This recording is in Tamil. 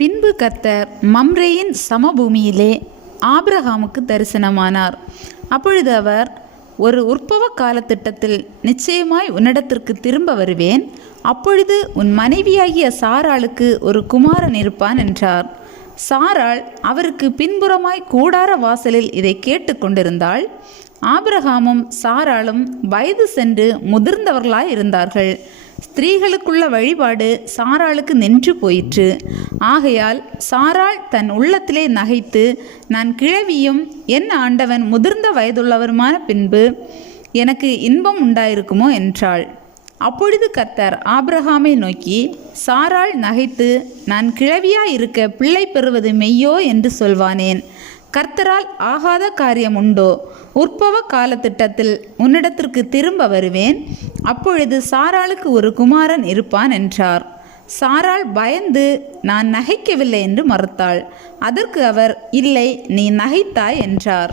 பின்பு கர்த்தர் மம்ரேயின் சமபூமியிலே ஆபிரகாமுக்கு தரிசனமானார். அப்பொழுது அவர், ஒரு உற்பவ காலத்திட்டத்தில் நிச்சயமாய் உன்னிடத்திற்கு திரும்ப வருவேன். அப்பொழுது உன் மனைவியாகிய சாராளுக்கு ஒரு குமாரன் இருப்பான் என்றார். சாராள் அவருக்கு பின்புறமாய் கூடார வாசலில் இதை கேட்டு கொண்டிருந்தாள். ஆபிரகாமும் சாராளும் வயது சென்று முதிர்ந்தவர்களாய் இருந்தார்கள். ஸ்திரீகளுக்குள்ள வழிபாடு சாராளுக்கு நின்று போயிற்று. ஆகையால் சாராள் தன் உள்ளத்திலே நகைத்து, நான் கிழவியும் என் ஆண்டவன் முதிர்ந்த வயதுள்ளவருமான பின்பு எனக்கு இன்பம் உண்டாயிருக்குமோ என்றாள். அப்பொழுது கர்த்தர் ஆபிரகாமை நோக்கி, சாராள் நகைத்து, நான் கிழவியாயிருக்க பிள்ளை பெறுவது மெய்யோ என்று சொல்வானேன்? கர்த்தரால் ஆகாத காரியம் உண்டோ? உற்பவ காலத்திட்டத்தில் உன்னிடத்திற்கு திரும்ப வருவேன். அப்பொழுது சாராளுக்கு ஒரு குமாரன் இருப்பான் என்றார். சாராள் பயந்து, நான் நகைக்கவில்லை என்று மறுத்தாள். அதற்கு அவர், இல்லை, நீ நகைத்தாய் என்றார்.